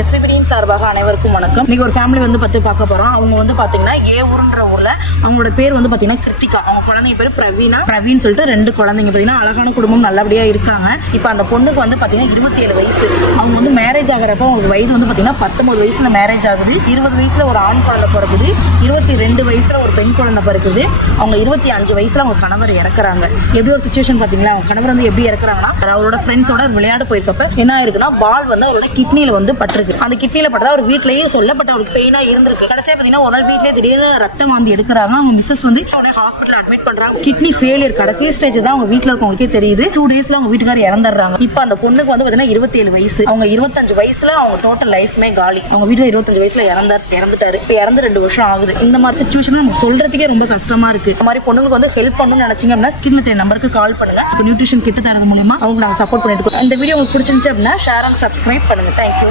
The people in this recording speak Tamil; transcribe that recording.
எஸ்பிபியின் சார்பாக அனைவருக்கும் வணக்கம். இன்னைக்கு ஒரு ஃபேமிலி வந்து பற்றி பார்க்க போகிறோம். அவங்க வந்து பார்த்தீங்கன்னா ஏவூர்ன்ற ஊரில் அவங்களோட பேர் வந்து பார்த்தீங்கன்னா கிருத்திகா. அவங்க குழந்தைங்க பேர் பிரவீன் சொல்லிட்டு 2 குழந்தைங்க பார்த்தீங்கன்னா அழகான குடும்பம், நல்லபடியாக இருக்காங்க. இப்போ அந்த பொண்ணுக்கு வந்து பார்த்தீங்கன்னா 27 வயசு. அவங்க வந்து மேரேஜ் ஆகிறப்ப அவங்களுக்கு வயது வந்து பார்த்தீங்கன்னா 19 வயசுல மேரேஜ் ஆகுது. 20 வயசுல ஒரு ஆண் குழந்தை பிறகுது. 22 வயசுல ஒரு பெண் குழந்தை பிறகுது. அவங்க 25 வயசுல அவங்க கணவர் இறக்குறாங்க. எப்படி ஒரு சுச்சுவேஷன் பார்த்தீங்களா? அவங்க கணவர் வந்து எப்படி இறக்குறாங்கன்னா, அவரோட ஃப்ரெண்ட்ஸோட விளையாட போயிருக்கப்ப என்ன ஆயிருக்குன்னா, பால் வந்து அவரோட கிட்னியில வந்து பட்டிருக்கு. அந்த கிட்னியில பட்டதா அவர் வீட்லயே சொல்ல, பட் அவருக்கு பெயினா இருந்திருக்கு. கடைசியா பாத்தீங்கன்னா ஒரு நாள் வீட்லயே திடீர்னு ரத்தம் வாந்தி எடுக்கிறாங்க. அவங்க மிஸ்ஸஸ் வந்து ஹாஸ்பிட்டல் அட்மிட் பண்றாங்க. கிட்னி ஃபெயிலியர் கடைசி ஸ்டேஜ் தான் அவங்க வீட்ல இருக்கவங்களுக்கே தெரியுது. 2 டேஸ்ல அவங்க வீட்டுக்காரர் இறந்துடுறாங்க. இப்போ அந்த பொண்ணுக்கு வந்து பாத்தீங்கன்னா 27 வயசு. அவங்க 25 வயசுல அவங்க டோட்டல் லைஃப்மே காலி. அவங்க வீட்டுல 25 வயசுல இறந்துட்டாரு. இப்போ இறந்து 2 வருஷம் ஆகுது. இந்த மாதிரி சிச்சுவேஷன் நமக்கு சொல்றதுக்கே ரொம்ப கஷ்டமா இருக்கு. இந்த மாதிரி பொண்ணுங்களுக்கு வந்து ஹெல்ப் பண்ணணும்னு நினைச்சீங்க அப்படின்னா ஸ்கிரீன்ல தெரிய நம்பருக்கு கால் பண்ணுங்க. நியூட்ரிஷன் கிட்ட தரது மூலமா அவங்க நாங்க சப்போர்ட் பண்ணிட்டு இருக்கோம். இந்த வீடியோ உங்களுக்கு பிடிச்சிருந்துச்சு அப்படின்னா ஷேர் அண்ட் சப்ஸ்கிரைப் பண்ணுங்க. தேங்க்யூ.